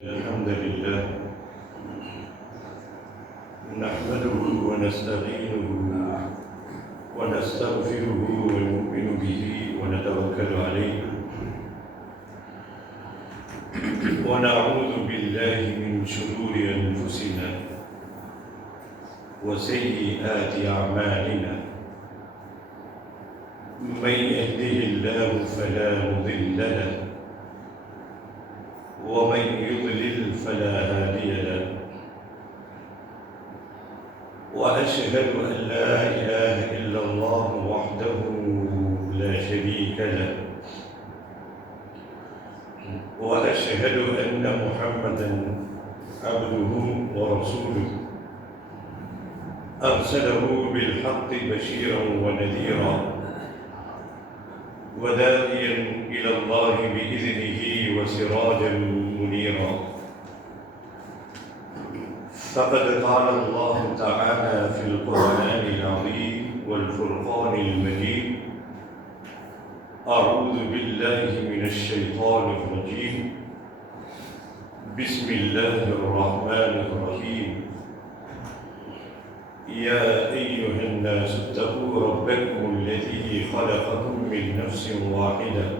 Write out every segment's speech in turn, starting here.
الحمد لله. نحمده ونستعينه ونستغفره ونؤمن به ونتوكل عليه. ونعوذ بالله من شرور أنفسنا وسيئات أعمالنا. من يهده الله فلا مضل له ومن يضلل فلا هادي له. وأشهد أن لا إله إلا الله وحده لا شريك له. وأشهد أن محمدا عبده ورسوله. أرسله بالحق بشيرا ونذيرا. وداعيا إلى الله بإذنه وسراجا منيرا فقد قال الله تعالى في القرآن العظيم والفرقان المجيد أعوذ بالله من الشيطان الرجيم. بسم الله الرحمن الرحيم. يا أيها الناس اتقوا ربكم الذي خلقكم من نفس واحدة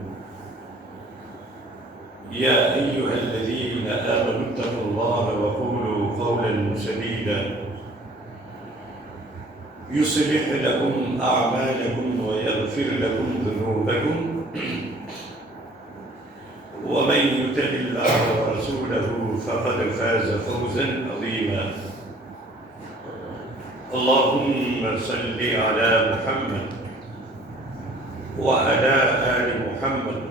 يا أيها الذين آمنوا اتقوا الله وقولوا قولا سديدا يصلح لكم أعمالكم ويغفر لكم ذنوبكم. ومن يطع الله ورسوله فقد فاز فوزا عظيما. اللهم صل على محمد وعلى آل محمد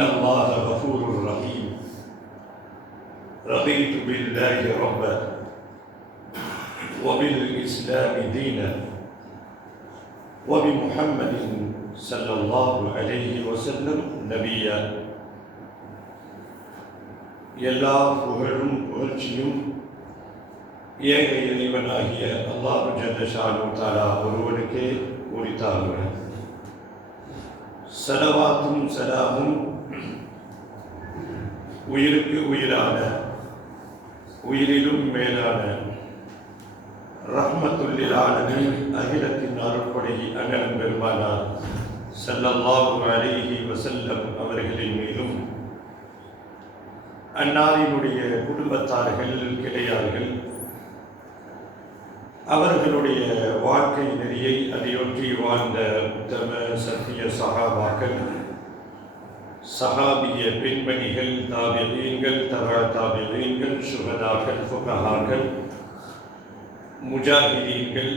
إن الله غفور رحيم رضيت بالله ربا وبالإسلام دينا وبمحمد صلى الله عليه وسلم நபியா எல்லா புகழும் புகழ்ச்சியும் ஏக இறைவனாகிய அல்லாஹ் ஜல்லஷானு தாலா ஒருவனுக்கே உரித்தாகுக சலவாத்தும் சலாமும் உயிருக்கு உயிரான உயிரிலும் மேலான ரஹ்மத்துல்லில் ஆலமீன் அகிலத்தின் அருட்படை அண்ணன் பெருமானார் ஸல்லல்லாஹு அலைஹி வசல்லம் அவர்களின் மீதும் அன்னாரினுடைய குடும்பத்தார்கள் கிளையார்கள் அவர்களுடைய வாழ்க்கை நெறியை அதையொற்றி வாழ்ந்த உத்தம சத்திய சகாபாக்கள் சஹாபிய பெண்மணிகள் தாபியீன்கள் தவ தாபியீன்கள் சுகதாக்கள் ஃபுகஹாக்கள் முஜாஹிதீன்கள்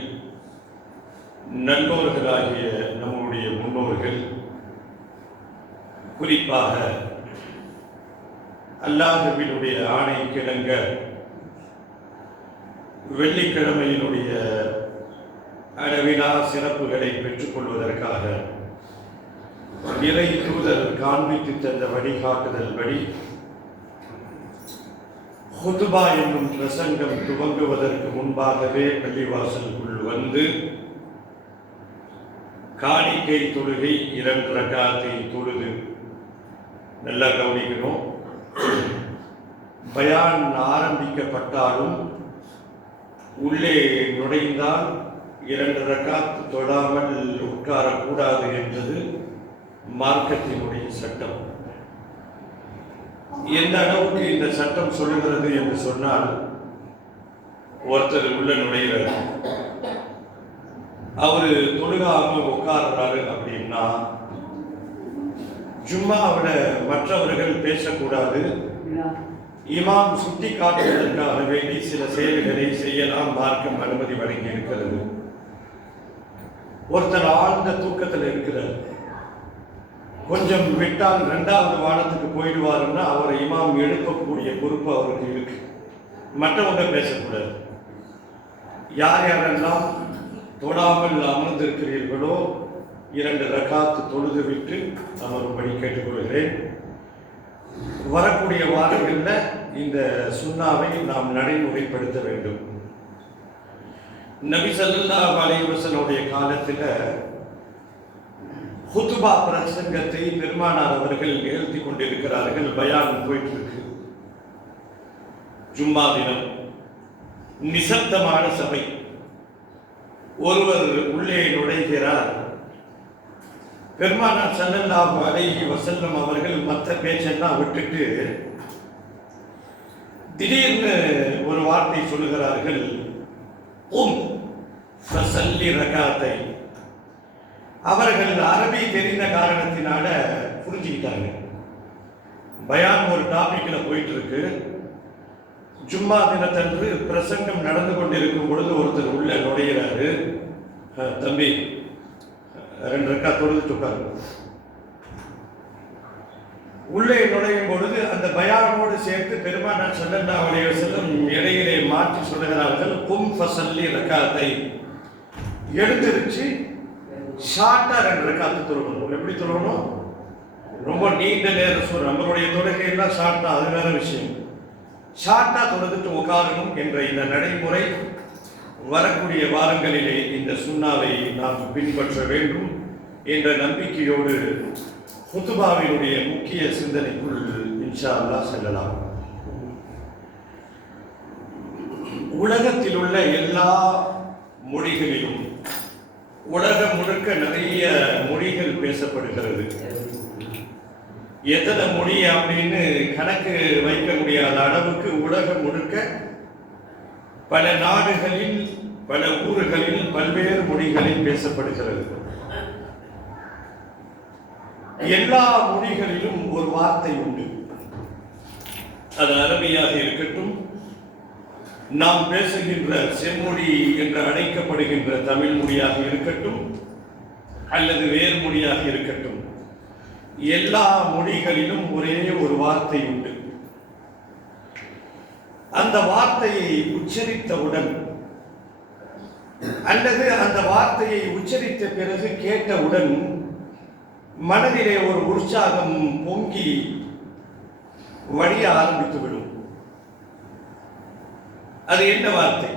நல்லோர்களாகிய நம்முடைய முன்னோர்கள் குறிப்பாக அல்லாஹவினுடைய ஆணை கிழங்க வெள்ளிக்கிழமையினுடைய அளவிலா சிறப்புகளை பெற்றுக்கொள்வதற்காக இறை தூதர் காண்பித்து தந்த வழிகாட்டுதல் படி ஹுதுபா என்னும் பிரசங்கம் துவங்குவதற்கு முன்பாகவே பள்ளிவாசலுக்குள் வந்து காணிக்கை தொழுகை இரண்டு ரகாத்தை தொழுது நல்லா கவனிக்கணும். பயான் ஆரம்பிக்கப்பட்டாலும் உள்ளே நுழைந்தால் இரண்டு ரகாத் தொடாமல் உட்காரக்கூடாது என்றது மார்க்கத்தினுடைய சட்டம். எந்த அளவுக்கு இந்த சட்டம் சொல்லுகிறது என்று சொன்னால் ஒருத்தர் உள்ள நுழைகிறார். அவரு தொழுகாம உட்கார்றாரு அப்படின்னா ஜும்மாவில் மற்றவர்கள் பேசக்கூடாது. இமாம் சுட்டி காட்டுவதற்காக வேண்டி சில செயல்களை செய்யலாம் மார்க்கம் அனுமதி வழங்கி இருக்கிறது. ஒருத்தர் ஆழ்ந்த தூக்கத்தில் இருக்கிறார். கொஞ்சம் விட்டால் ரெண்டாவது வானத்துக்கு போயிடுவாருன்னா அவரை இமாம் எழுப்பக்கூடிய பொறுப்பு அவருக்கு இருக்கு. மற்றவங்க பேசக்கூடாது. யார் யாரெல்லாம் தொடாமல் அமர்ந்திருக்கிறீர்களோ இரண்டு ரகாத்து தொழுது விட்டு அமரும்படி கேட்டுக்கொள்கிறேன். வரக்கூடிய வாரங்களில் இந்த சுண்ணாவை நாம் நடைமுறைப்படுத்த வேண்டும். நபி ஸல்லல்லாஹு அலைவசனுடைய காலத்தில் குத்துபா பிரசங்கத்தை பெருமானார் அவர்கள் நிகழ்த்தி கொண்டிருக்கிறார்கள். பயான் போயிட்டு இருக்கு ஜும்மா தினம். நிசப்தமான சபை. ஒருவர் உள்ளே நுழைகிறார். பெருமானார் ஸல்லல்லாஹு அலைஹி வசந்தம் அவர்கள் மற்ற பேச்செல்லாம் விட்டுட்டு திடீர்னு ஒரு வார்த்தை சொல்லுகிறார்கள். உம் ஃபசல்லி ரகாத்தை அவர்கள் அரபி தெரிந்த காரணத்தினால புரிஞ்சுக்கிட்டாங்க. பயான் ஒரு டாபிக்ல போயிட்டு இருக்கு ஜும்மா தினத்தன்று பிரசங்கம் நடந்து கொண்டிருக்கும் பொழுது ஒருத்தர் உள்ள நுழையிறாரு. தம்பி ரெண்டு ரெக்கா தொழுது உட்காரு. உள்ளே நுழையும் பொழுது அந்த பயானோடு சேர்த்து பெருமானார் ஸல்லல்லாஹு உடைய செல்லும் இடையிலே மாற்றி சொல்லுகிறார்கள் கும் ஃபசல்லி ரக்காத்தை. எடுத்துருச்சு ஷார்ட்டாக ரெண்டு ரக்காத்து தொழுகணும். எப்படி தொழுகணும்? ரொம்ப நீண்ட நேரம் சொல்ற நம்மளுடைய தொழுகை ஷார்ட்டாக அது வேறு விஷயம். ஷார்ட்டாக தொழுதுட்டு உட்காரணும் என்ற இந்த நடைமுறை வரக்கூடிய வாரங்களிலே இந்த சுண்ணாவை நாம் பின்பற்ற வேண்டும் என்ற நம்பிக்கையோடு குத்துபாவினுடைய முக்கிய சிந்தனைக்குள் இன்ஷா அல்லா செல்லலாம். உலகத்தில் உள்ள எல்லா மொழிகளிலும் உலகம் முழுக்க நிறைய மொழிகள் பேசப்படுகிறது. எத்தனை மொழி அப்படின்னு கணக்கு வைக்க முடியாத அளவுக்கு உலகம் முழுக்க பல நாடுகளில் பல ஊர்களில் பல்வேறு மொழிகளில் பேசப்படுகிறது. எல்லா மொழிகளிலும் ஒரு வார்த்தை உண்டு. அது அரபியாக இருக்கட்டும் நாம் பேசுகின்ற செம்மொழி என்று அழைக்கப்படுகின்ற தமிழ் மொழியாக இருக்கட்டும் அல்லது வேறு மொழியாக இருக்கட்டும் எல்லா மொழிகளிலும் ஒரே ஒரு வார்த்தை உண்டு. அந்த வார்த்தையை உச்சரித்தவுடன் அல்லது அந்த வார்த்தையை உச்சரித்த பிறகு கேட்டவுடன் மனதிலே ஒரு உற்சாகம் பொங்கி வழிய ஆரம்பித்துவிடும். அது என்ன வார்த்தை?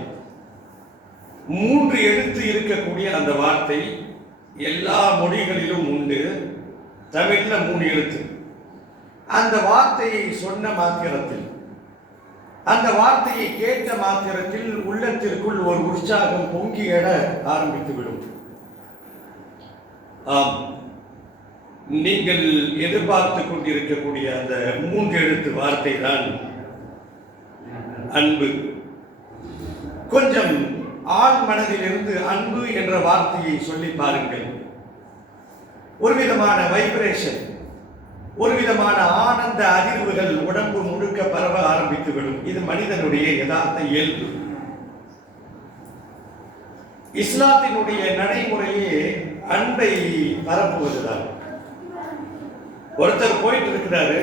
மூன்று எழுத்து இருக்கக்கூடிய அந்த வார்த்தை எல்லா மொழிகளிலும் உண்டு. தமிழில் மூணு எழுத்து. அந்த வார்த்தையை சொன்ன மாத்திரத்தில் அந்த வார்த்தையை கேட்ட மாத்திரத்தில் உள்ளத்திற்குள் ஒரு உற்சாகம் பொங்கி ஆரம்பித்து ஆரம்பித்துவிடும் ஆம். நீங்கள் எதிர்பார்த்து கொண்டிருக்கக்கூடிய அந்த மூன்று எழுத்து வார்த்தை தான் அன்பு. கொஞ்சம் ஆண் மனதிலிருந்து அன்பு என்ற வார்த்தையை சொல்லி பாருங்கள். ஒரு விதமான வைப்ரேஷன் ஒரு விதமான ஆனந்த அதிர்வுகள் உடம்பு முழுக்க பரவ ஆரம்பித்துவிடும். இது மனிதனுடைய யதார்த்த இயல்பு. இஸ்லாத்தினுடைய நடைமுறையே அன்பை பரப்புவதுதான். ஒருத்தர் போயிட்டு இருக்கிறாரு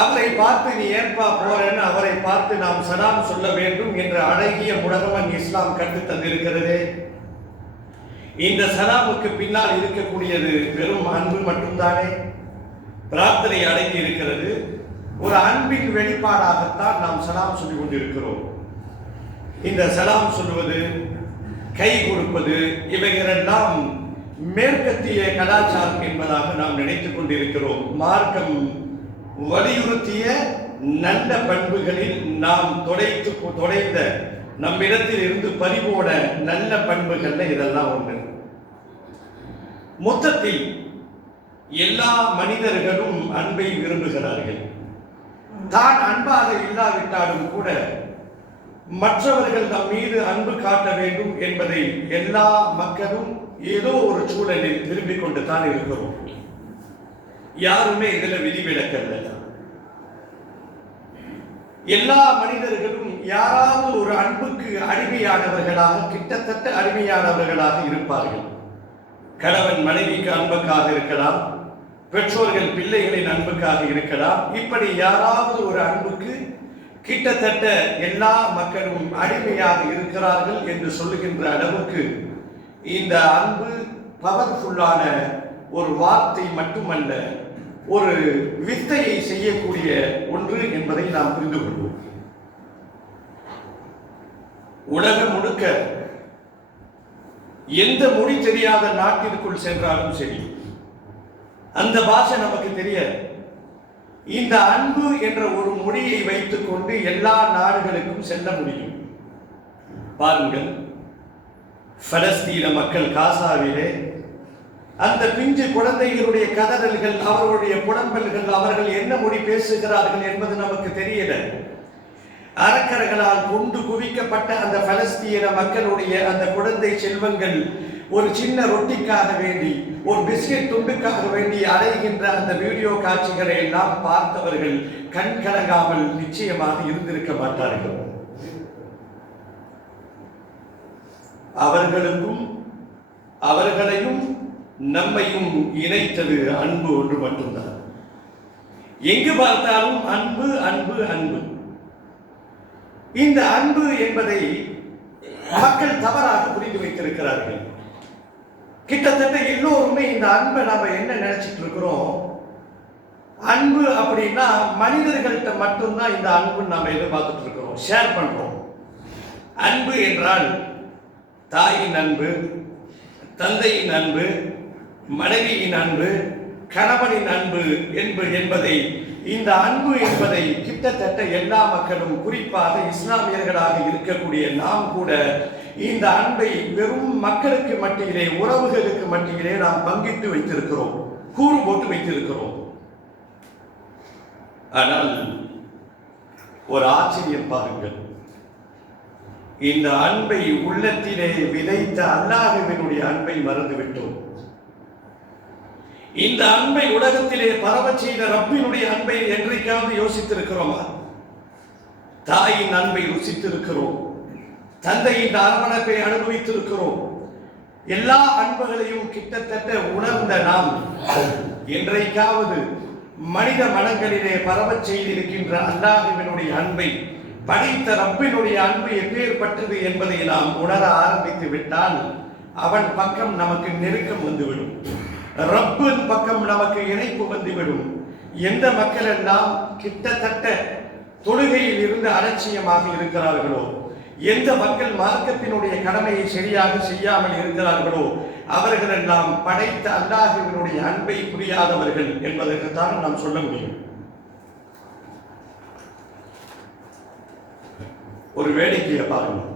அவரை பார்த்து நீ ஏன்பா போறன்னு அவரை பார்த்து நாம் சலாம் சொல்ல வேண்டும் என்ற அழகிய முடகமன் இஸ்லாம் கற்று தந்திருக்கிறதே. இந்த சலாமுக்கு பின்னால் இருக்கக்கூடியது வெறும் அன்பு மட்டும்தானே? பிரார்த்தனை அடங்கி இருக்கிறது. ஒரு அன்பின் வெளிப்பாடாகத்தான் நாம் சலாம் சொல்லிக் கொண்டிருக்கிறோம். இந்த சலாம் சொல்லுவது கை கொடுப்பது இவைகளெல்லாம் மேற்கத்திய கலாச்சாரம் என்பதாக நாம் நினைத்துக் கொண்டிருக்கிறோம். மார்க்கம் வலியுறுத்திய நல்ல பண்புகளில் நாம் தொடைத்து தொடைந்த நம்மிடத்தில் இருந்து பறிபோன நல்ல பண்புகள்ல இதெல்லாம் ஒன்று மொத்தத்தில் எல்லா மனிதர்களும் அன்பை விரும்புகிறார்கள். தான் அன்பாக இல்லாவிட்டாலும் கூட மற்றவர்கள் நம் மீது அன்பு காட்ட வேண்டும் என்பதை எல்லா மக்களும் ஏதோ ஒரு சூழலில் விரும்பிக் கொண்டு தான் இருக்கிறோம். யாருமே இதுல விதிவிலக்கல்ல. எல்லா மனிதர்களும் யாராவது ஒரு அன்புக்கு அடிமையானவர்களாக கிட்டத்தட்ட அடிமையானவர்களாக இருப்பார்கள். கணவன் மனைவிக்கு அன்புக்காக இருக்கலாம் பெற்றோர்கள் பிள்ளைகளின் அன்புக்காக இருக்கலாம். இப்படி யாராவது ஒரு அன்புக்கு கிட்டத்தட்ட எல்லா மக்களும் அடிமையாக இருக்கிறார்கள் என்று சொல்லுகின்ற அளவுக்கு இந்த அன்பு பவர்ஃபுல்லான ஒரு வார்த்தை மட்டுமல்ல ஒரு வித்தையை செய்யக்கூடிய ஒன்று என்பதை நாம் புரிந்து கொள்வோம். உலகம் முழுக்க எந்த மொழி தெரியாத நாட்டிற்குள் சென்றாலும் சரி அந்த பாஷை நமக்கு தெரியாது. இந்த அன்பு என்ற ஒரு மொழியை வைத்துக்கொண்டு எல்லா நாடுகளுக்கும் செல்ல முடியும். பாருங்கள் பலஸ்தீன மக்கள் காசாவிலே அந்த பிஞ்சு குழந்தைகளுடைய கதறல்கள் அவர்களுடைய புலம்பல்கள் அவர்கள் என்ன மொழி பேசுகிறார்கள் என்பது நமக்கு தெரியல. அரக்கர்களால் கொண்டு குவிக்கப்பட்ட அந்த பலஸ்தீன மக்களுடைய அந்த குழந்தை செல்வங்கள் ஒரு சின்ன ரொட்டிக்காக வேண்டி ஒரு பிஸ்கெட் துண்டுக்காக வேண்டி அலைகின்ற அந்த வீடியோ காட்சிகளை எல்லாம் பார்த்தவர்கள் கண் கலங்காமல் நிச்சயமாக இருந்திருக்க மாட்டார்கள். அவர்களுக்கும் அவர்களையும் நம்மையும் இணைத்தது அன்பு ஒன்று மட்டும்தான். எங்கு பார்த்தாலும் அன்பு அன்பு அன்பு. இந்த அன்பு என்பதை மக்கள் தவறாக புரிந்து வைத்திருக்கிறார்கள். கிட்டத்தட்ட எல்லோருமே இந்த அன்பை நாம என்ன நினைச்சிட்டு இருக்கிறோம்? அன்பு அப்படின்னா மனிதர்கள்ட்ட மட்டும்தான் இந்த அன்பு நாம எதிர்பார்த்துட்டு இருக்கிறோம். ஷேர் பண்றோம். அன்பு என்றால் தாயின் அன்பு தந்தையின் அன்பு மனைவியின் அன்பு கணவனின் அன்பு என்பது என்பதை இந்த அன்பு என்பதை கிட்டத்தட்ட எல்லா மக்களும் குறிப்பாக இஸ்லாமியர்களாக இருக்கக்கூடிய நாம் கூட இந்த அன்பை வெறும் மக்களுக்கு மட்டியிலே உறவுகளுக்கு மட்டியிலே நாம் பங்கிட்டு வைத்திருக்கிறோம் கூறு போட்டு வைத்திருக்கிறோம். ஆனால் ஒரு ஆச்சரியம் பாருங்கள். இந்த அன்பை உள்ளத்திலே விதைத்த அல்லாஹுவினுடைய அன்பை மறந்துவிட்டோம். இந்த அன்பை உலகத்திலே பரவச் செய்த ரப்பினுடைய அன்பை என்றைக்காவது யோசித்திருக்கிறோமா? தாயின் அன்பை ருசித்திருக்கிறோம். தந்தையின் அரவணைப்பை அனுபவித்திருக்கிறோம். எல்லா அன்புகளையும் கிட்டத்தட்ட உணர்ந்த நாம் என்றைக்காவது மனித மனங்களிலே பரவச் செய்திருக்கின்ற அல்லாஹுவினுடைய அன்பை படைத்த ரப்பினுடைய அன்பு எப்பேற்பட்டது என்பதை நாம் உணர ஆரம்பித்து விட்டால் அவன் பக்கம் நமக்கு நெருக்கம் வந்துவிடும். ரப்பின் பக்கம் நமக்கு இணைப்பு வந்துவிடும். எந்த மக்கள் எல்லாம் கிட்டத்தட்ட தொழுகையில் இருந்து அலட்சியமாக இருக்கிறார்களோ எந்த மக்கள் மார்க்கத்தினுடைய கடமையை சரியாக செய்யாமல் இருக்கிறார்களோ அவர்கள் எல்லாம் படைத்த அல்லாஹினுடைய அன்பை புரியாதவர்கள் என்பதற்கு தான் நாம் சொல்ல முடியும். ஒரு வேடிக்கையை பாருங்கள்.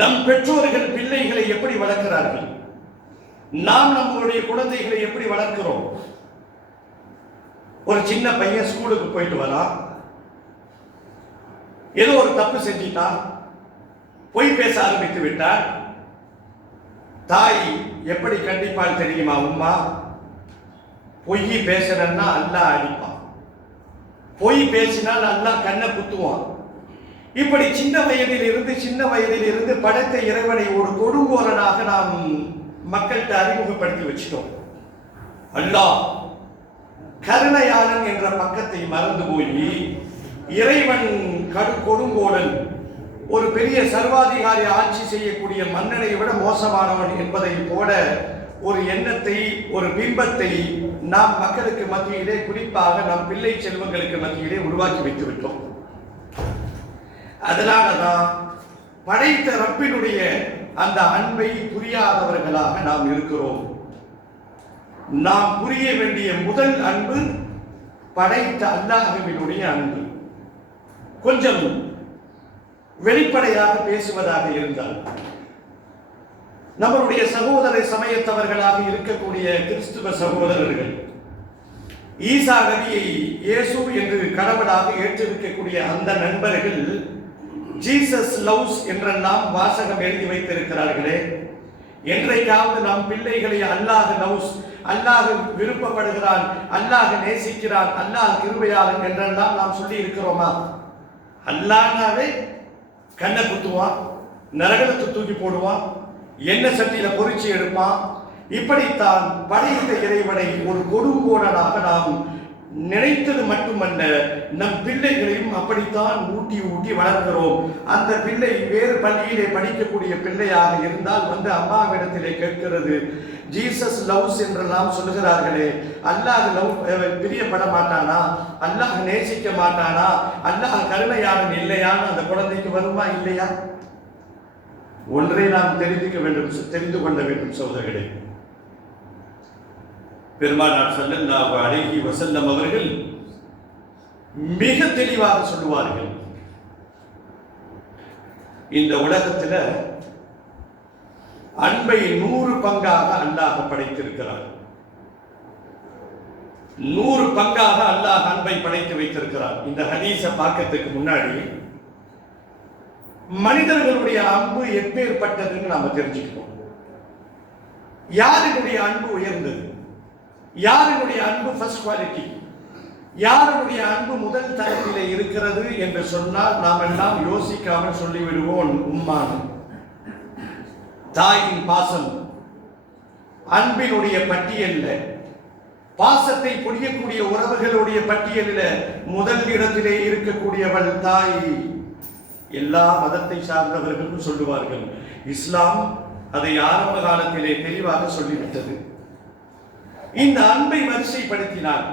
நம் பெற்றோர்கள் பிள்ளைகளை எப்படி வளர்க்கிறார்கள்? நாம் நம்மளுடைய குழந்தைகளை எப்படி வளர்க்கிறோம்? ஒரு சின்ன பையன் ஸ்கூலுக்கு போயிட்டு வரான். ஏதோ ஒரு தப்பு செஞ்சிட்டான். பொய் பேச ஆரம்பித்து விட்டார் தாய் எப்படி கண்டிப்பால் தெரியுமா உம்மா? பொய் பேசுறன்னா அல்லா அடிப்பான். பொய் பேசினால் அல்லா கண்ணை குத்துவான். இப்படி சின்ன வயதில் இருந்து சின்ன வயதில் இருந்து படைத்த இறைவனை ஒரு கொடுங்கோலனாக நாம் மக்கள்கிட்ட அறிமுகப்படுத்தி வச்சிட்டோம். அல்லாஹ் கருணையாளன் என்ற பக்கத்தை மறந்து போய் இறைவன் கடு கொடுங்கோடன் ஒரு பெரிய சர்வாதிகாரி ஆட்சி செய்யக்கூடிய மன்னனை விட மோசமானவன் என்பதை போல ஒரு எண்ணத்தை ஒரு பிம்பத்தை நாம் மக்களுக்கு மத்தியிலே குறிப்பாக நம் பிள்ளை செல்வங்களுக்கு மத்தியிலே உருவாக்கி வைத்து விட்டோம். அதனாலதான் படைத்த ரப்பினுடைய அந்த அன்பை புரியாதவர்களாக நாம் இருக்கிறோம். நாம் புரிய வேண்டிய முதல் அன்பு படைத்த அல்லாஹவினுடைய அன்பு. கொஞ்சம் வெளிப்படையாக பேசுவதாக இருந்தால் நம்மளுடைய சகோதர சமயத்தவர்களாக இருக்கக்கூடிய கிறிஸ்துவ சகோதரர்கள் ஈசா நபியை இயேசு என்று கடவுளாக ஏற்றிருக்கக்கூடிய அந்த நண்பர்கள் ஜீசஸ் லவ்ஸ் என்றெல்லாம் வாசகம் எழுதி வைத்திருக்கிறார்களே. என்றைக்காவது நம் பிள்ளைகளை அல்லாஹ் லவ்ஸ் அல்லாஹ் விருப்பப்படுகிறான் அல்லாஹ் நேசிக்கிறான் அல்லாஹ் கிருபையாளன் என்றெல்லாம் நாம் சொல்லி இருக்கிறோமா? அல்லாஹ்னாவே கண்ணை குத்துவான் நரகத்தை தூக்கி போடுவான் எண்ணெய் சட்டியில பொறிச்சு எடுப்பான். இப்படித்தான் படைத்த இறைவனை ஒரு கொடுங்கோடனாக நாம் நினைத்தது மட்டுமல்ல நம் பிள்ளைகளையும் அப்படித்தான் ஊட்டி ஊட்டி வளர்க்கிறோம். அந்த பிள்ளை வேறு பள்ளியிலே படிக்கக்கூடிய பிள்ளையாக இருந்தால் வந்து அம்மாவிடத்திலே கேட்கிறது ஜீசஸ் லவ்ஸ் என்றெல்லாம் சொல்லுகிறார்களே அல்லாஹ் லவ் பிரியப்பட மாட்டானா அல்லாஹ் நேசிக்க மாட்டானா? அல்லாஹ் கருணையாளன் இல்லையான்னு அந்த குழந்தைக்கு வருமா இல்லையா? ஒன்றை நாம் தெரிந்துக்க வேண்டும் தெரிந்து கொள்ள வேண்டும் சோதர்களே பெருமானார் செல்லல்லாஹு அழகி வசல்லம் அவர்கள் மிக தெளிவாக சொல்லுவார்கள். இந்த உலகத்துல அன்பை நூறு பங்காக அல்லாஹ் படைத்திருக்கிறார் நூறு பங்காக அல்லாஹ் அன்பை படைத்து வைத்திருக்கிறார் இந்த ஹதீஸை பார்க்கறதுக்கு முன்னாடி மனிதர்களுடைய அன்பு எப்பேற்பட்டதுன்னு நாம தெரிஞ்சுக்கணும். யாருடைய அன்பு உயர்ந்தது? யாருடைய அன்பு ஃபர்ஸ்ட் குவாலிட்டி யாருடைய அன்பு முதல் தரத்தில் இருக்கிறது என்று சொன்னால் நாம் எல்லாம் யோசிக்காமல் சொல்லிவிடுவோம் உம்மான். தாயின் பாசம். அன்பினுடைய பட்டியல்ல. பாசத்தை புரியக்கூடிய உறவுகளுடைய பட்டியலில் முதல் இடத்திலே இருக்கக்கூடியவள் தாய். எல்லா மதத்தை சார்ந்தவர்களும் சொல்லுவார்கள். இஸ்லாம் அதை ஆரம்ப காலத்திலே தெளிவாக சொல்லிவிட்டது. இந்த அன்பை வரிசைப்படுத்தினார்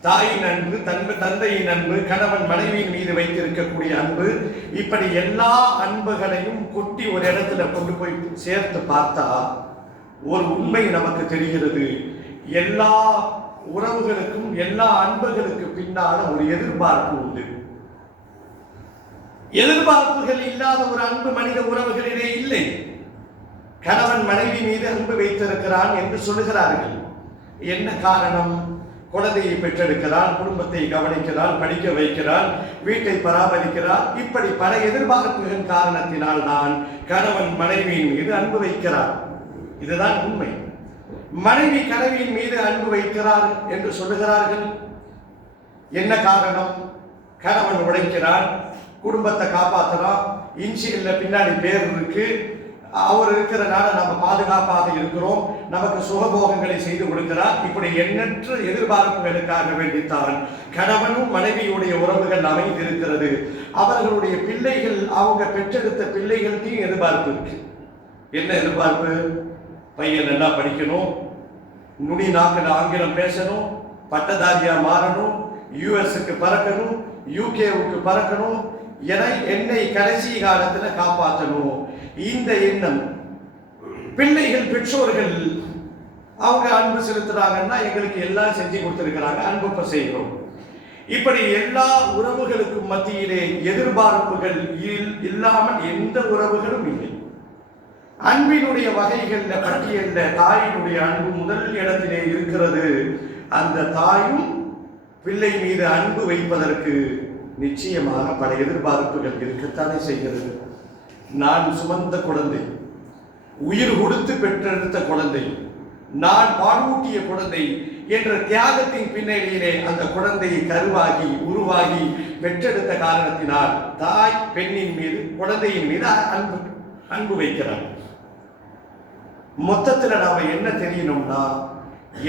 தாயின் அன்பு தன் தந்தையின் அன்பு கணவன் மனைவியின் மீது வைத்திருக்கக்கூடிய அன்பு இப்படி எல்லா அன்புகளையும் கொட்டி ஒரு இடத்துல கொண்டு போய் சேர்த்து பார்த்தா ஒரு உண்மை நமக்கு தெரிகிறது. எல்லா உறவுகளுக்கும் எல்லா அன்புகளுக்கு பின்னால ஒரு எதிர்பார்ப்பு உண்டு. எதிர்பார்ப்புகள் இல்லாத ஒரு அன்பு மனித உறவுகளிலே இல்லை. கணவன் மனைவி மீது அன்பு வைத்திருக்கிறான் என்று சொல்லுகிறார்கள். என்ன காரணம்? குழந்தையை பெற்றெடுக்கிறான் குடும்பத்தை கவனிக்கிறான் படிக்க வைக்கிறான் வீட்டை பராமரிக்கிறான் இப்படி பல எதிர்பார்ப்புகள் காரணத்தினால் தான் கணவன் மனைவியின் மீது அன்பு வைக்கிறார். இதுதான் உண்மை. மனைவி கணவியின் மீது அன்பு வைக்கிறார் என்று சொல்லுகிறார்கள். என்ன காரணம்? கணவன் உழைக்கிறான் குடும்பத்தை காப்பாற்றுறான் இன்ஜினில் பின்னாடி பேர் இருக்கு. அவர் இருக்கிறனால நம்ம பாதுகாப்பாக இருக்கிறோம். நமக்கு சுகபோகங்களை செய்து கொடுக்கிறார். இப்படி எண்ணற்ற எதிர்பார்ப்புகளுக்காக வேண்டித்தான் கணவனும் மனைவியுடைய உறவுகள் அமைந்திருக்கிறது. அவர்களுடைய பிள்ளைகள் அவங்க பெற்றெடுத்த பிள்ளைகள்டையும் எதிர்பார்ப்பு இருக்கு. என்ன எதிர்பார்ப்பு? பையன் நல்லா படிக்கணும் நுனி நாக்கில் ஆங்கிலம் பேசணும் பட்டதாரியா மாறணும் யூஎஸ்க்கு பறக்கணும் யூகேவுக்கு பறக்கணும் என என்னை கடைசி காலத்தில் காப்பாற்றணும். இந்த எண்ணம் பிள்ளைகள் பெற்றோர்கள் அவங்க அன்பு செலுத்துறாங்கன்னா எங்களுக்கு எல்லாம் செஞ்சு கொடுத்துருக்கிறாங்க. அன்பு செய்கிறோம் இப்படி எல்லா உறவுகளுக்கும் மத்தியிலே எதிர்பார்ப்புகள் இல்- இல்லாமல் எந்த உறவுகளும் இல்லை. அன்பினுடைய வகைகள் பட்டியல்ல தாயினுடைய அன்பு முதல் இடத்திலே இருக்கிறது. அந்த தாயும் பிள்ளை மீது அன்பு வைப்பதற்கு நிச்சயமாக பல எதிர்பார்ப்புகள் இருக்கத்தானே செய்கிறது. நான் சுமந்த குழந்தை. உயிர் கொடுத்து பெற்றெடுத்த குழந்தை. நான் பாலூட்டிய குழந்தை என்ற தியாகத்தின் பின்னணியிலே அந்த குழந்தையை கருவாகி உருவாகி பெற்றெடுத்த காரணத்தினால் தாய் பெண்ணின் மீது குழந்தையின் மீது அன்பு அன்பு வைக்கிறார். மொத்தத்தில் நாம் என்ன தெரியணும்னா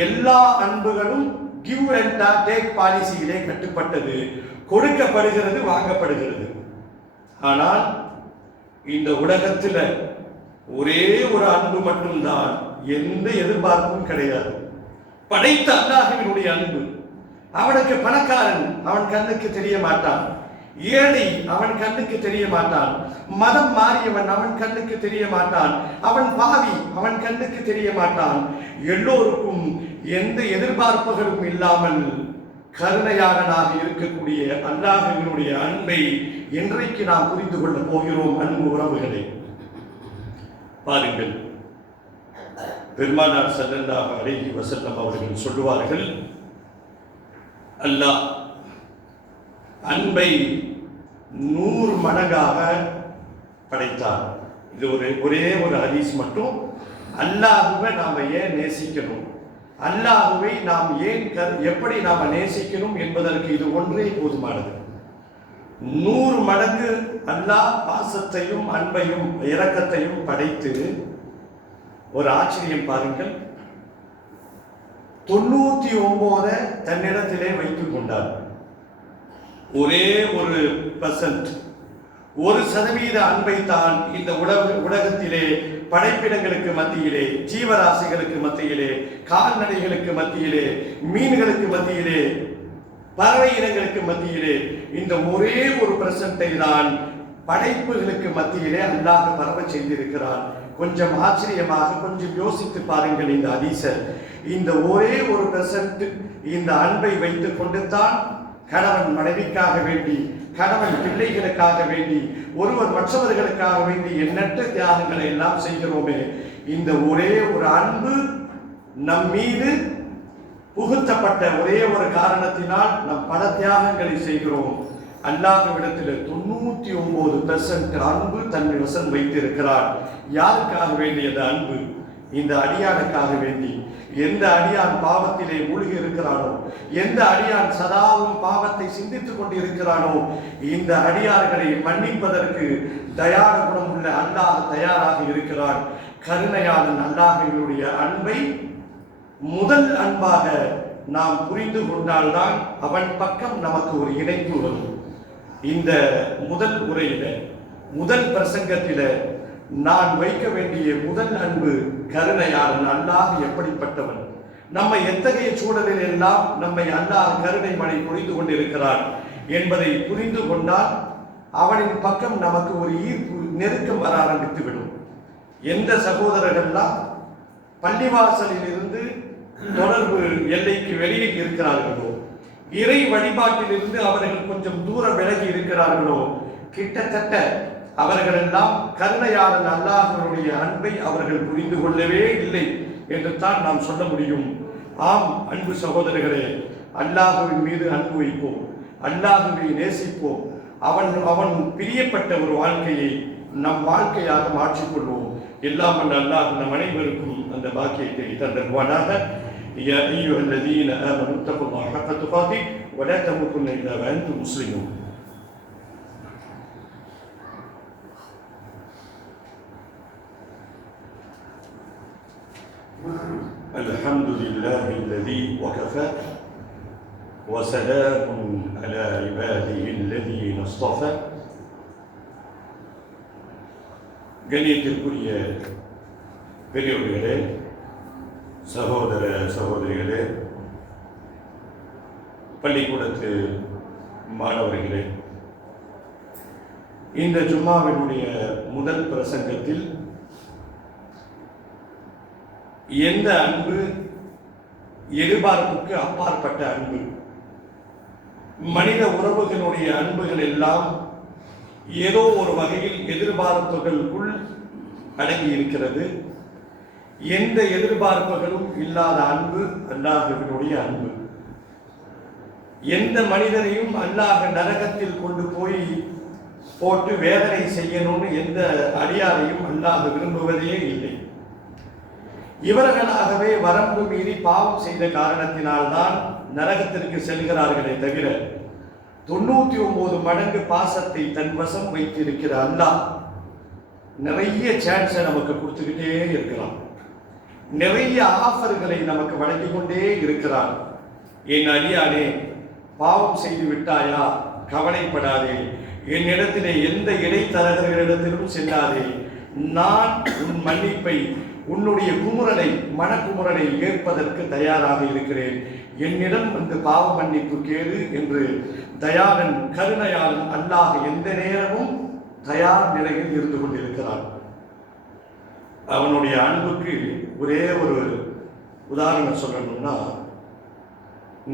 எல்லா அன்புகளும் கிவ் அண்ட் டேக் பாலிசியிலே கட்டுப்பட்டது கொடுக்கப்படுகிறது வாங்கப்படுகிறது. ஆனால் இந்த உலகத்தில் ஒரே ஒரு அன்பு மட்டும்தான் எந்த எதிர்பார்ப்பும் கிடையாது. படைத்த அல்லாஹினுடைய அன்பு. அவனுக்கு பணக்காரன் அவன் கண்ணுக்கு தெரிய மாட்டான். ஏழை அவன் கண்ணுக்கு தெரிய மாட்டான். மதம் மாறியவன் அவன் கண்ணுக்கு தெரிய மாட்டான். அவன் பாவி அவன் கண்ணுக்கு தெரிய மாட்டான். எல்லோருக்கும் எந்த எதிர்பார்ப்புகளும் இல்லாமல் கருணையாளனாக இருக்கக்கூடிய அல்லாஹினுடைய அன்பை என்றைக்கு நாம் புரிந்து கொள்ளப் போகிறோம் அன்பு உறவுகளை. பாருங்கள். பெருமானார் சல்லல்லாஹ் அலைஹி வசல்லம் அவர்கள் சொல்லுவார்கள் அல்லாஹ் அன்பை நூறு மடங்காக படைத்தார். இது ஒரு ஒரே ஒரு ஹதீஸ் மட்டும். அல்லாஹுவை நாம் ஏன் நேசிக்கணும்? அல்லாஹுவை நாம் ஏன் எப்படி நாம் நேசிக்கணும் என்பதற்கு இது ஒன்றே போதுமானது. நூறு மடங்கு அல்லாஹ் பாசத்தையும் அன்பையும் இரக்கத்தையும் படைத்து ஒரு ஆச்சரியம் பாருங்கள். தொண்ணூத்தி ஒன்பத தன்னிடத்திலே வைத்துக் கொண்டார். ஒரே ஒரு பர்சன்ட் ஒரு சதவீத அன்பை தான் இந்த உலக உலகத்திலே படைப்பிடங்களுக்கு மத்தியிலே ஜீவராசிகளுக்கு மத்தியிலே கால்நடைகளுக்கு மத்தியிலே மீன்களுக்கு மத்தியிலே பறவை இனங்களுக்கு மத்தியிலே இந்த ஒரே ஒரு பிரசன்டை தான் படைப்புகளுக்கு மத்தியிலே அல்லாஹ் பரவ செய்திருக்கிறான். கொஞ்சம் ஆச்சரியமாக கொஞ்சம் யோசித்து பாருங்கள் இந்த அதிசர் இந்த ஒரே ஒரு பெர்சன்ட் இந்த அன்பை வைத்துக் கொண்டு தான் கணவன் மனைவிக்காக வேண்டி கணவன் பிள்ளைகளுக்காக வேண்டி ஒருவர் மற்றவர்களுக்காக வேண்டி எண்ணற்ற தியாகங்களை எல்லாம் செய்கிறோமே. இந்த ஒரே ஒரு அன்பு நம் மீது புகுத்தப்பட்ட ஒரே ஒரு காரணத்தினால் நம் பல தியாகங்களை செய்கிறோம். அல்லாஹ்விடத்தில் தொண்ணூத்தி ஒன்பது பெர்சன்ட் அன்பு தன் வசம் வைத்திருக்கிறார். யாருக்காக வேண்டியது அன்பு? இந்த அடியானுக்காக வேண்டி. எந்த அடியான் பாவத்திலே மூழ்கி இருக்கிறானோ எந்த அடியான் சதாவும் பாவத்தை சிந்தித்துக் கொண்டிருக்கிறானோ இந்த அடியார்களை மன்னிப்பதற்கு தயார குணம் உள்ள அல்லாஹ் தயாராக இருக்கிறான். கருணையாளன் அல்லாஹினுடைய அன்பை முதல் அன்பாக நாம் புரிந்து கொண்டால்தான் அவன் பக்கம் நமக்கு ஒரு இணைப்பு வரும். இந்த முதல் உரையில முதல் பிரசங்கத்தில நான் வைக்க வேண்டிய முதல் அன்பு கருணையாளன் அல்லாஹ் எப்படிப்பட்டவன்? நம்மை எத்தகைய சூழலில் எல்லாம் நம்மை அல்லாஹ் கருணை மழை பொழிந்து கொண்டிருக்கிறான் என்பதை புரிந்து கொண்டால் அவனின் பக்கம் நமக்கு ஒரு ஈர்ப்பு நெருக்கம் வர ஆரம்பித்து விடும் எந்த சகோதரர்கள்லாம் பள்ளிவாசலில் இருந்து தொடர்பு எல்லைக்கு வெளியே இருக்கிறார்களோ இறை வழிபாட்டிலிருந்து அவர்கள் கொஞ்சம் தூர விலகி இருக்கிறார்களோ? கிட்டத்தட்ட அவர்களெல்லாம் கருணையாளன் அல்லாஹனுடைய அன்பை அவர்கள் புரிந்து கொள்ளவே இல்லை என்று தான் நாம் சொல்ல முடியும். ஆம் அன்பு சகோதரர்களே அல்லாஹுவின் மீது அன்பு வைப்போம் அல்லாஹுவை நேசிப்போம். அவன் அவன் பிரியப்பட்ட ஒரு வாழ்க்கையை நம் வாழ்க்கையாக மாற்றிக்கொள்வோம். எல்லாம் அல்லாஹ் நம் அனைவருக்கும் அந்த பாக்கியத்தை தந்தருவானாக. يا أيها الذين آمنوا اتقوا الله حق تقاته ولا تموتن إلا وأنتم مسلمون. الحمد لله الذي وكفى وسلام على عباده الذين اصطفى. جنية الكليات بريو சகோதர சகோதரிகளே பள்ளிக்கூடத்து மாணவர்களே இந்த ஜும்மாவினுடைய முதல் பிரசங்கத்தில் எந்த அன்பு எதிர்பார்ப்புக்கு அப்பாற்பட்ட அன்பு? மனித உறவுகளுடைய அன்புகள் எல்லாம் ஏதோ ஒரு வகையில் எதிர்பார்ப்புகளுக்குள் அடங்கி இருக்கிறது. எந்த எதிர்பார்ப்புகளும் இல்லாத அன்பு அல்லாஹுவினுடைய அன்பு. எந்த மனிதனையும் அல்லாஹ் நரகத்தில் கொண்டு போய் போட்டு வேதனை செய்யணும்னு எந்த அடியாரையும் அல்லாஹ் விரும்புவதே இல்லை. இவர்களாகவே வரம்பு மீறி பாவம் செய்த காரணத்தினால்தான் நரகத்திற்கு செல்கிறார்களே தவிர தொண்ணூத்தி ஒன்பது மடங்கு பாசத்தை தன் வசம் வைத்திருக்கிற அல்லாஹ் நிறைய சான்ஸை நமக்கு கொடுத்துக்கிட்டே இருக்கிறான் நிறைய ஆஃபர்களை நமக்கு வழங்கி கொண்டே இருக்கிறான் என் அடியானே பாவம் செய்து விட்டாயா? கவலைப்படாதே. என்னிடத்திலே எந்த இடைத்தரகர்களிடத்திலும் செல்லாதே. நான் உன் மன்னிப்பை உன்னுடைய குமுறலை மனக்குமுறலை ஏற்பதற்கு தயாராக இருக்கிறேன். என்னிடம் வந்து பாவ மன்னிப்பு கேடு என்று தயாளன் கருணையாளன் அல்லாஹ் எந்த நேரமும் தயார் நிலையில் இருந்து கொண்டிருக்கிறான். அவனுடைய அன்புக்கு ஒரே ஒரு உதாரணம் சொல்லணும்னா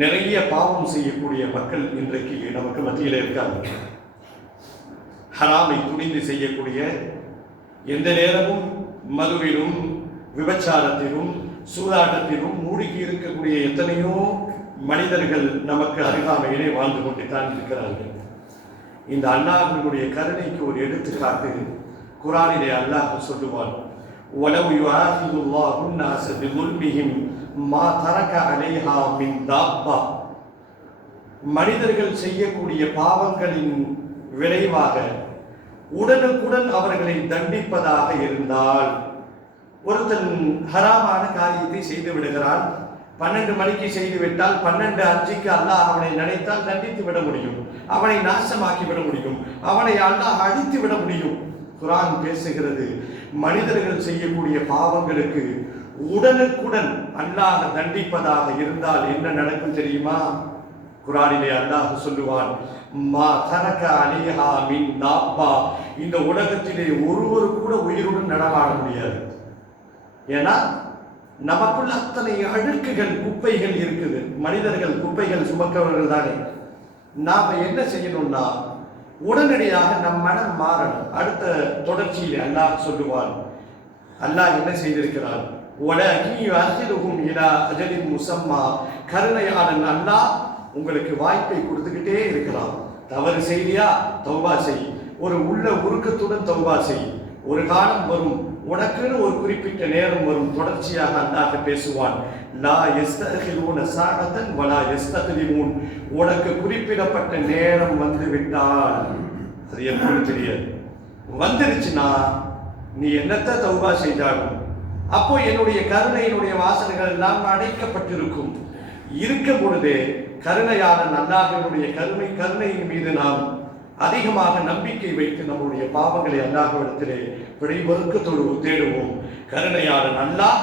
நிறைய பாவம் செய்யக்கூடிய மக்கள் இன்றைக்கு நமக்கு மத்தியில் இருக்காங்க. ஹராமை துணிந்து செய்யக்கூடிய எந்த நேரமும் மதுவிலும் விபச்சாரத்திலும் சூதாட்டத்திலும் மூழ்கி இருக்கக்கூடிய எத்தனையோ மனிதர்கள் நமக்கு அருகாமையிலே வாழ்ந்து கொண்டுதான் இருக்கிறார்கள். இந்த அண்ணாவினுடைய கருணைக்கு ஒரு எடுத்துக்காட்டு குரானிலே அல்லாஹ் சொல்லுவான் وَلَوْ يُؤَاخِذُ اللَّهُ النَّاسَ بِظُلْمِهِمْ مَا تَرَكَ عَلَيْهَا مِنْ دَابَّةٍ மனிதர்கள் செய்யக்கூடிய பாவங்களின் விளைவாக உடனுக்குடன் அவர்களை தண்டிப்பதாக இருந்தால் ஒருத்தன் ஹராமான காரியத்தை செய்து விடுகிறான் பன்னெண்டு மணிக்கு செய்து விட்டால் பன்னெண்டு அஞ்சுக்கு அல்லாஹ் அவனை நினைத்தால் தண்டித்து விட முடியும் அவனை நாசமாக்கி விட முடியும் அவனை அல்லாஹ் அழித்து விட முடியும் குரான் பேசுகிறது மனிதர்கள் செய்யக்கூடிய பாவங்களுக்கு உடனுக்குடன் அல்லாஹ் தண்டிப்பதாக இருந்தால் என்ன நடக்கும் தெரியுமா? குரானிலே அல்லாஹ் சொல்லுவான் மா தனக்க அலிஹா மின் நாப்பா. இந்த உலகத்திலே ஒருவர் கூட உயிருடன் நடமாட முடியாது. ஏன்னா நமக்குள்ள அத்தனை அழுக்குகள் குப்பைகள் இருக்குது. மனிதர்கள் குப்பைகள் சுமக்கவர்கள் தானே. நாம என்ன செய்யணும்னா உடனடியாக நம் மனம் மாறணும். அடுத்த தொடர்ச்சியில் அல்லாஹ் சொல்லுவார் அல்லாஹ் என்ன செய்திருக்கிறார் முசம்மா. கருணையாளன் அல்லாஹ் உங்களுக்கு வாய்ப்பை கொடுத்துக்கிட்டே இருக்கிறான். தவறு செய்தியா? தௌபா செய். ஒரு உள்ள உருக்கத்துடன் தௌபா செய். ஒரு காலம் வரும். உனக்குன்னு ஒரு குறிப்பிட்ட நேரம் வரும். தொடர்ச்சியாக அல்லாஹ் பேசுவான். லா எஸ்தகிலூன சாகத்தன் வலா எஸ்தகிலிமூன் உனக்கு குறிப்பிடப்பட்ட நேரம் வந்து விட்டால் அது எப்படி தெரியாது. வந்துருச்சுன்னா நீ என்னத்தை தௌபா செய்தாலும் அப்போ என்னுடைய கருணையினுடைய வாசனைகள் எல்லாம் அடைக்கப்பட்டிருக்கும். இருக்கும் பொழுதே கருணையாளன் அல்லாஹனுடைய கருணை கருணையின் மீது நாம் அதிகமாக நம்பிக்கை வைத்து நம்முடைய பாவங்களை அல்லாஹ்விடத்திலே விடைமறுக்க தொழு தேடுவோம். கருணையாளன் அல்லாஹ்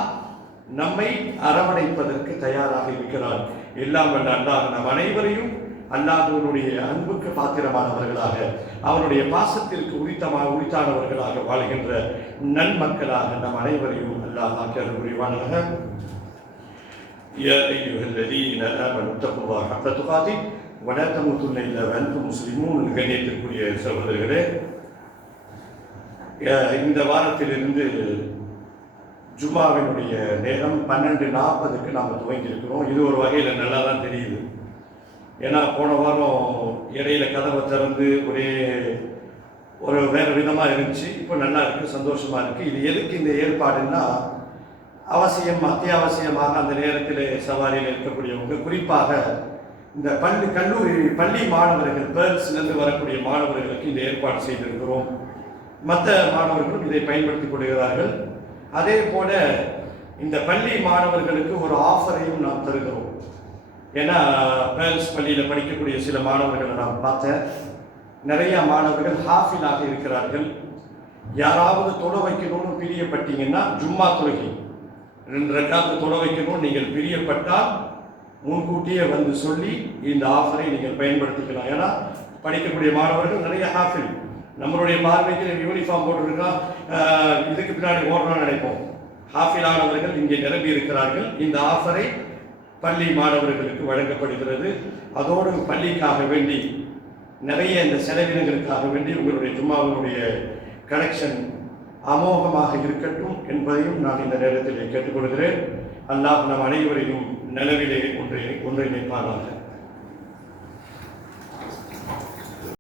நம்மை அரவணைப்பதற்கு தயாராக இருக்கிறார் எல்லாம் வல்ல அல்லாஹ் நம் அனைவரையும் அல்லாஹ்வினுடைய அன்புக்கு பாத்திரமானவர்களாக அவனுடைய பாசத்திற்கு உரித்தமா உரித்தானவர்களாக வாழ்கின்ற நன்மக்களாக நம் அனைவரையும் அல்லாஹ் ஆக்கியர் புரிவானாக يا أيها الذين آمنوا اتقوا الله حق تقاته ولا تموتن إلا وأنتم مسلمون கண்ணியத்திற்குரிய சகோதரர்களே அஹ் இந்த வாரத்திலிருந்து ஜுமாவினுடைய நேரம் பன்னெண்டு நாற்பதுக்கு நாம் துவங்கியிருக்கிறோம். இது ஒரு வகையில் நல்லா தான் தெரியுது. ஏன்னா போன வாரம் இடையில கதவை திறந்து ஒரே ஒரு வேறு விதமாக இருந்துச்சு. இப்போ நல்லா இருக்குது சந்தோஷமாக இருக்குது இது எதுக்கு இந்த ஏற்பாடுன்னா அவசியம் அத்தியாவசியமாக அந்த நேரத்தில் சவாரியில் இருக்கக்கூடியவங்க குறிப்பாக இந்த பள்ளி கல்லூரி பள்ளி மாணவர்கள் பேர்ஸ்லேருந்து வரக்கூடிய மாணவர்களுக்கு இந்த ஏற்பாடு செய்திருக்கிறோம். மற்ற மாணவர்களும் இதை பயன்படுத்தி கொள்கிறார்கள். அதே போல இந்த பள்ளி மாணவர்களுக்கு ஒரு ஆஃபரையும் நாம் தருகிறோம். ஏன்னா பேர்ஸ் பள்ளியில் படிக்கக்கூடிய சில மாணவர்களை நான் பார்த்தேன் நிறைய மாணவர்கள் ஹாஃபிலாக இருக்கிறார்கள். யாராவது தொட வைக்கணும்னு பிரியப்பட்டீங்கன்னா ஜும்மா தொழுகை. ரெண்டு ரெண்டாவது தொட வைக்கணும்னு நீங்கள் பிரியப்பட்டால் முன்கூட்டியே வந்து சொல்லி இந்த ஆஃபரை நீங்கள் பயன்படுத்திக்கலாம். ஏன்னா படிக்கக்கூடிய மாணவர்கள் நிறைய ஹாஃபில். நம்மளுடைய பார்வைக்கு யூனிஃபார்ம் போட்டிருக்கோம் இதுக்கு பின்னாடி ஓடுறோம்னு நினைப்போம். ஹாஃபிலானவர்கள் இங்கே நிரம்பி இருக்கிறார்கள். இந்த ஆஃபரை பள்ளி மாணவர்களுக்கு வழங்கப்படுகிறது. அதோடு பள்ளிக்காக வேண்டி நிறைய இந்த செலவினங்களுக்காக வேண்டி உங்களுடைய ஜும்மாவினுடைய கலெக்ஷன் அமோகமாக இருக்கட்டும் என்பதையும் நான் இந்த நேரத்தில் கேட்டுக்கொள்கிறேன். அல்லாஹ் நம் அனைவரையும் நிலவிலே ஒன்றை ஒன்றிணைப்பானாக.